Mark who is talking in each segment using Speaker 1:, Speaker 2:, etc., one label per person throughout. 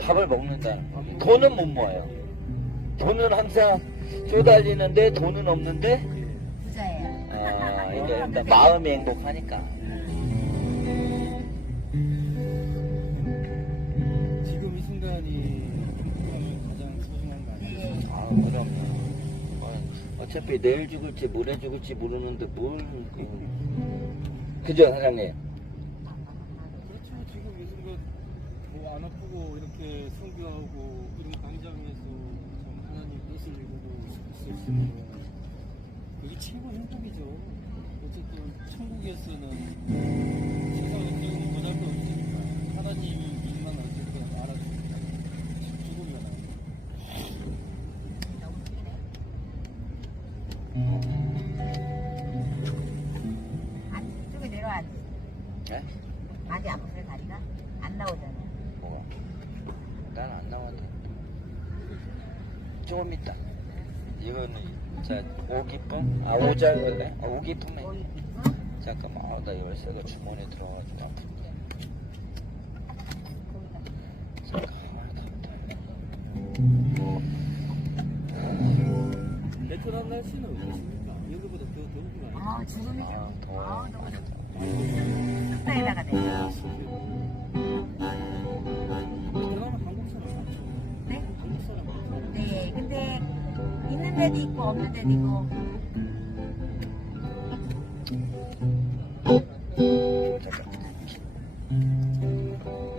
Speaker 1: 밥을 먹는다는 거예요. 돈은 못 모아요. 돈은 항상 쪼달리는데 돈은 없는데
Speaker 2: 부자예요.
Speaker 1: 아, 이게 일단 마음이 행복하니까.
Speaker 3: 지금 이 순간이 가장 소중한 거 아니에요?
Speaker 2: 네.
Speaker 1: 아, 그럼 뭐, 어차피 내일 죽을지 모레 죽을지 모르는데 뭘 그... 그죠 사장님?
Speaker 3: 그렇죠. 지금 이 순간 뭐 안 아프고 이렇게 성교하고 이런 광장에서 참 하나님 뜻을 이루고 있을 수 있는 그게 최고 행복이죠. 어쨌든 천국에서는 세상에 지금 보잘것 없으니까 하나님 일만 어쨌든 알아주니까 죽으면.
Speaker 2: 안쪽에 내려와.
Speaker 1: 네?
Speaker 2: 많이 아프세요 다리가? 안 나오잖아요.
Speaker 1: 뭐가? 난 안 나왔는데. 조금 있다. 이거는 자 오기쁨? 아 오자그래? 아, 오기쁨에. 잠깐만, 아, 나 열쇠가 주머니에 들어가지고 아픈데.
Speaker 2: 거기다.
Speaker 1: 잠깐, 아, 답답해.
Speaker 3: 베트남 날씨는 어떠십니까? 여기보다 더 더운 거 아니에요?
Speaker 2: 아 죽음이죠.
Speaker 1: 아, 더워.
Speaker 2: 아 너무
Speaker 1: 많이
Speaker 2: 좋다.
Speaker 1: 더워.
Speaker 2: 숲사에다가 내. 있는 데도 있고 없는 데도 있고.
Speaker 1: 잠깐.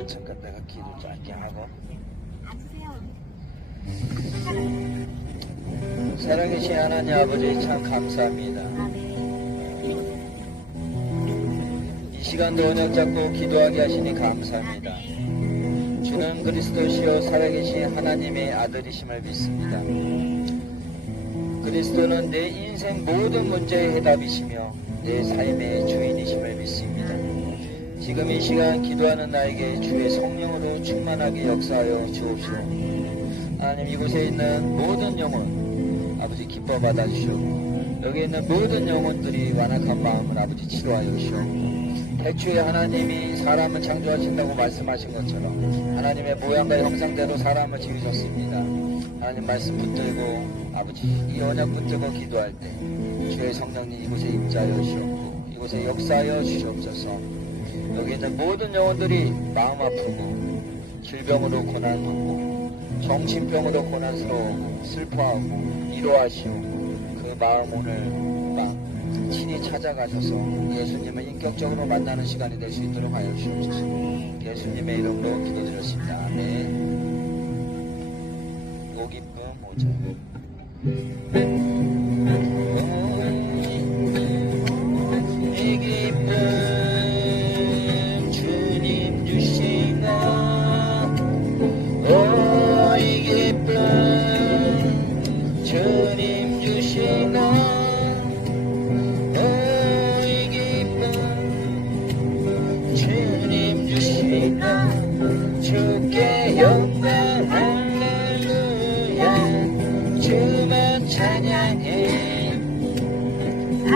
Speaker 1: 잠깐 내가 기도 짧게 하고.
Speaker 2: 앉으세요.
Speaker 1: 살아계신 하나님 아버지 참 감사합니다.
Speaker 2: 아 네.
Speaker 1: 이 시간도 언약 잡고 기도하게 하시니
Speaker 2: 아
Speaker 1: 감사합니다.
Speaker 2: 네.
Speaker 1: 주는 그리스도시요 살아계신 하나님의 아들이심을 믿습니다. 그리스도는 내 인생 모든 문제의 해답이시며 내 삶의 주인이심을 믿습니다. 지금 이 시간 기도하는 나에게 주의 성령으로 충만하게 역사하여 주옵시오. 하나님 이곳에 있는 모든 영혼 아버지 기뻐 받아주시고 여기 있는 모든 영혼들이 완악한 마음을 아버지 치료하여 주시옵고 태초에 하나님이 사람을 창조하신다고 말씀하신 것처럼 하나님의 모양과 형상대로 사람을 지으셨습니다. 하나님 말씀 붙들고 아버지 이 언약 붙들고 기도할 때 주의 성령님 이곳에 임자하여 주시옵고 이곳에 역사하여 주시옵소서. 여기 있는 모든 영혼들이 마음 아프고 질병으로 고난받고 정신병으로 고난스러워하고 슬퍼하고 이로하시오 그 마음 오늘 밤 친히 찾아가셔서 예수님을 인격적으로 만나는 시간이 될 수 있도록 하여 주옵소서. 예수님의 이름으로 기도드렸습니다. 아멘. 오기쁨 오자 주께 영광 할렐루야. 주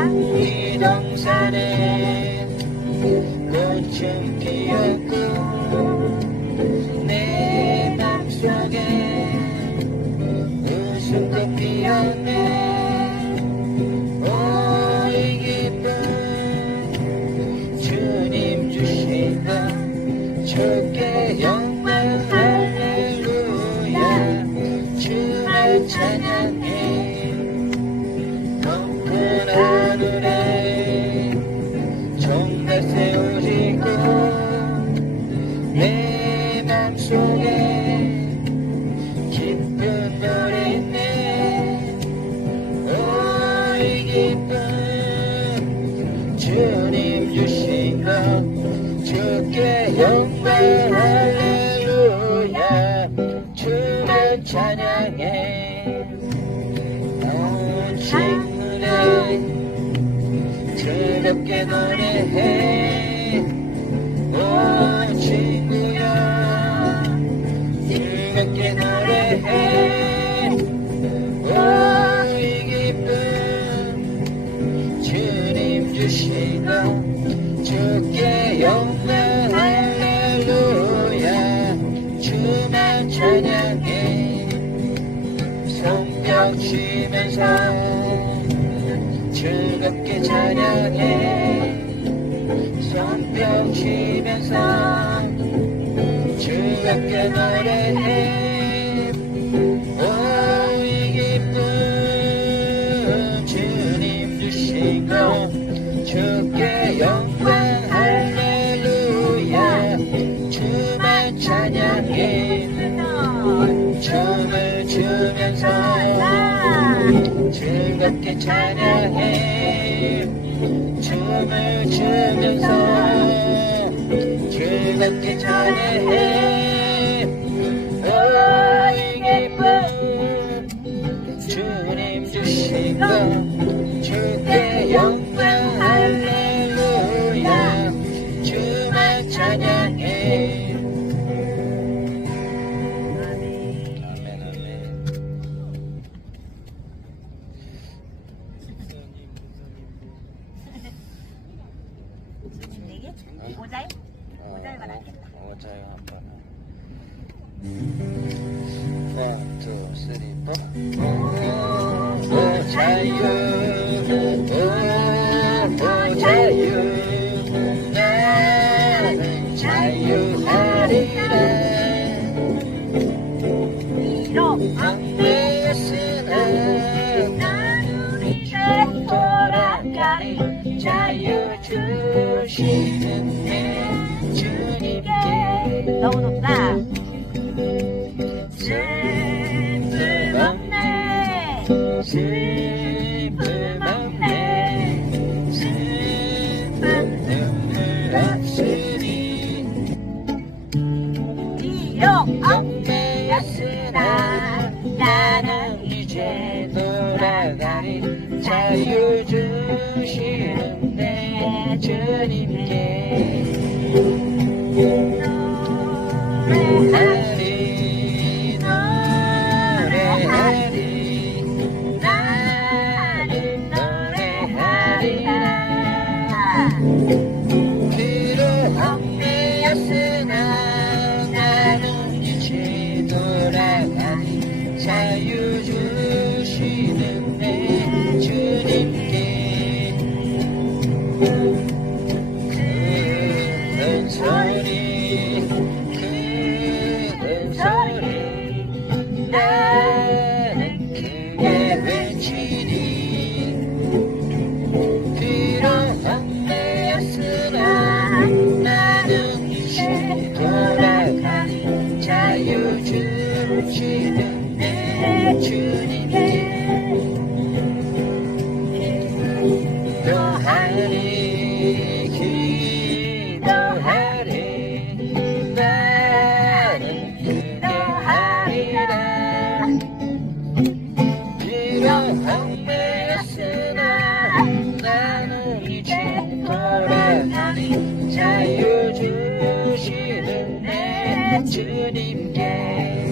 Speaker 1: 이 동산에 꽃은 피었고 내 맘속에 웃음꽃 피었네. 오이 기쁨 주님 주시나 주께 영광 할렐루야. 주만 찬양해 기쁨 주님 주신 것 주께 영광 할렐루야 주만 찬양해 온 친구네 즐겁게 노래해 주님 주시나 주께 영광 할렐루야. 찬양해. 손뼉 치면서 즐겁게 찬양해. 손뼉 치면서 즐겁게 노래해 즐겁게 찬양해. 춤을 추면서 즐겁게 찬양해. 오이 기쁜 주님 주신 것 주께 영 오자요 한 번. 원, 투,
Speaker 2: 돌아
Speaker 1: 기도하리 기도하리 나는 기도하리라. 엉매였으나 나는 이제 돌아가니 자유 주시는 내 주님께